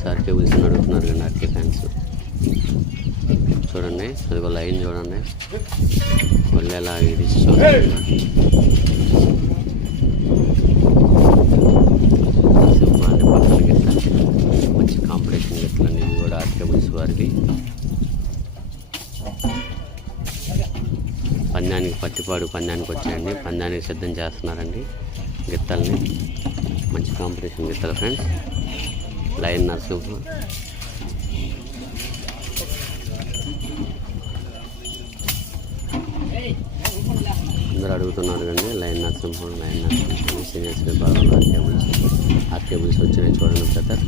Bulls RK bulls అని అడుగుతున్నారు కానీ ఆర్కే ఫ్యాన్స్ చూడండి అదిగో లైన్ చూడండి. ఒళ్ళు ఎలా ఇది చూడండి. సింహాన్ని పక్కన గిట్ల మంచి కాంపిటీషన్ గిట్లండి ఇవి కూడా ఆర్కే బుల్స్ వారివి పందానికి పత్తిపాడు పందానికి వచ్చాయండి. పందానికి సిద్ధం చేస్తున్నారండి. గిత్తల్ని. మంచి కాంపిటీషన్ గిత్తలు ఫ్రెండ్స్ లైన్ నరసింహ అందరూ అడుగుతున్నారు కానీ line Narasimha line Narasimha seniors విభాగంలో ఆ కేబుల్స్ ఆ కేబుల్స్ వచ్చినాయి చూడండి బ్రదర్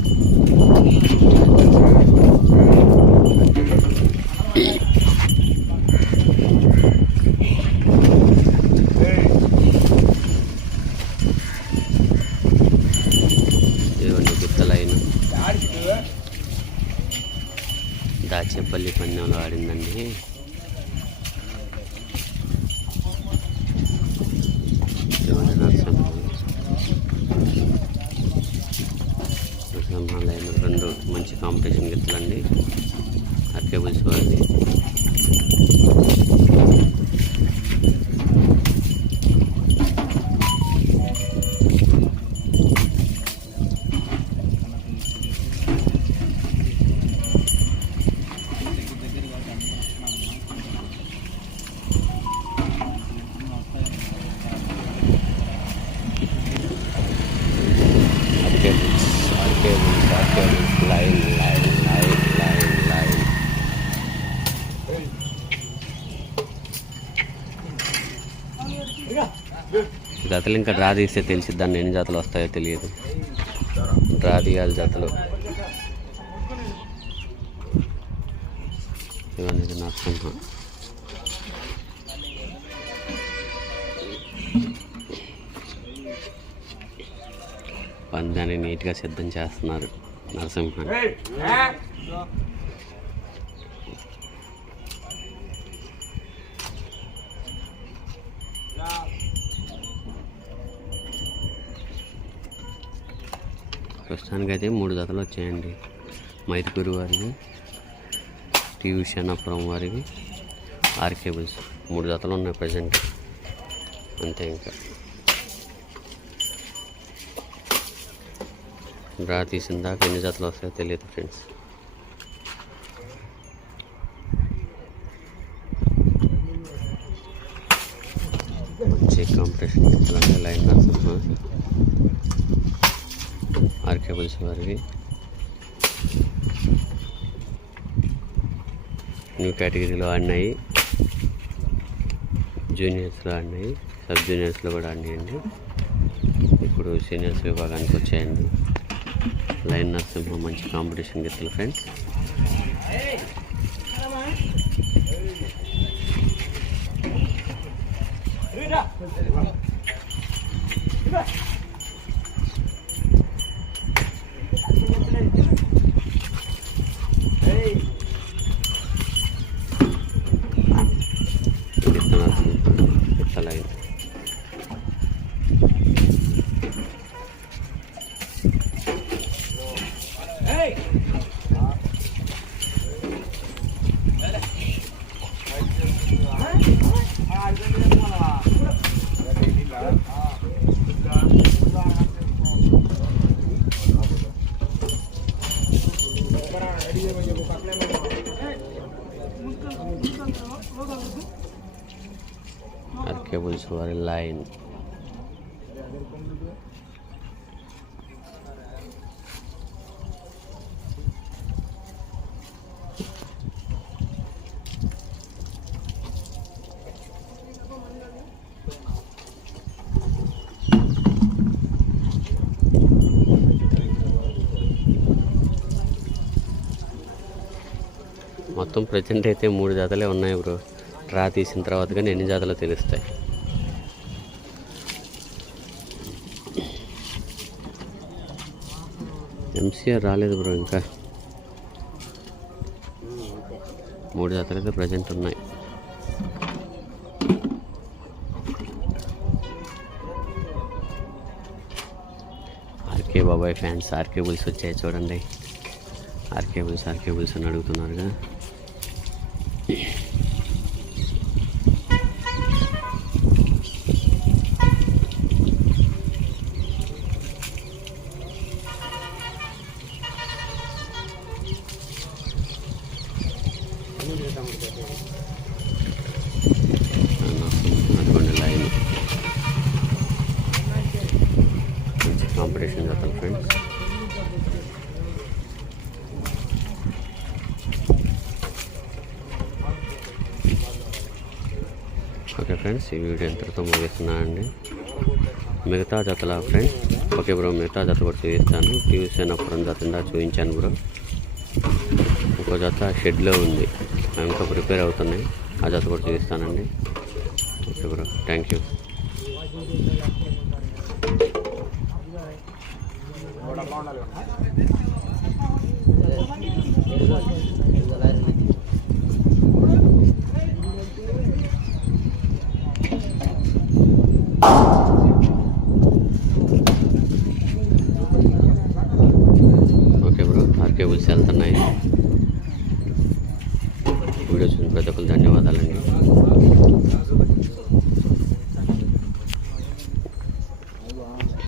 దాచేపల్లి పందెంలో ఆడిందండి ఇదిగోండి నరసింహం నరసింహ లైన్ రెండు మంచి కాంపిటీషన్ గిత్తలండి ఆ కేబుల్స్ వారిది ఆ కేబుల్స్ ఆ కేబుల్స్ ఆ cables line line line line జతలు ఇంకా డ్రా తీస్తే తెలిసిద్దాన్ని ఎన్ని జతలు వస్తాయో తెలియదు. డ్రా తీయాలి జతలు. ఇవన్నీ ఇది నరసింహ పందాన్ని నీట్గా సిద్ధం చేస్తున్నారు. నరసింహ. ప్రస్తుతానికైతే మూడు జతలు వచ్చాయండి. మైదుకూరు వారివి టీవీ షనాపురం వారివి ఆర్ కేబుల్స్ మూడు జతలు ఉన్నాయి ప్రజెంట్. అంతే ఇంకా. డ్రా తీసిన దాకా ఎన్ని జతలు వస్తాయో తెలియదు ఫ్రెండ్స్ మంచి కాంపిటీషన్ ఇట్లాంటి లైన్ నరసింహ ఆర్కేబుల్స్ వారివి. న్యూ కేటగిరీలో ఆడినాయి. జూనియర్స్లో ఆడినాయి. సబ్ జూనియర్స్లో కూడా ఆడినాయండి. ఇప్పుడు సీనియర్స్ విభాగానికి వచ్చాయండి. లైన్ నరసింహ మంచి కాంపిటీషన్ గెత్తలు ఫ్రెండ్స్ Yeah నరసింహ గిత్త లైన్ ఆర్కేబుల్స్ వారి లైన్ మొత్తం ప్రజెంట్ అయితే మూడు జాతలే ఉన్నాయి బ్రో. డ్రా తీసిన తర్వాత కానీ ఎన్ని జాతలు తెలుస్తాయి. ఎంసీఆర్ రాలేదు బ్రో ఇంకా. మూడు జాతలు అయితే ప్రజెంట్ ఉన్నాయి. ఆర్కే బాబాయ్ ఫ్యాన్స్ ఆర్కే బుల్స్ వచ్చాయి చూడండి. ఆర్కేబుల్స్ ఆర్కేబుల్స్ అని అడుగుతున్నారుగా. అటువంటి లైన్. మంచి కాంపిటీషన్ చేస్తాను ఫ్రెండ్స్ ఓకే ఫ్రెండ్స్ ఈ వీడియో ఇంతటితో ముగిస్తున్నానండి మిగతా జతల ఫ్రెండ్స్ ఓకే బ్రో మిగతా జత కూడా చూపిస్తాను. పీయూసీ అయినప్పుడు జత చూపించాను బ్రో ఒక జత షెడ్లో ఉంది. అవి ఇంకా ప్రిపేర్ అవుతున్నాయి. ఆ జత కూడా చూపిస్తానండి okay bro. Thank you okay bro. R cables వెళ్తున్నాయి. వీడియో చూసిన ప్రతి ఒక్కరు ధన్యవాదాలండి.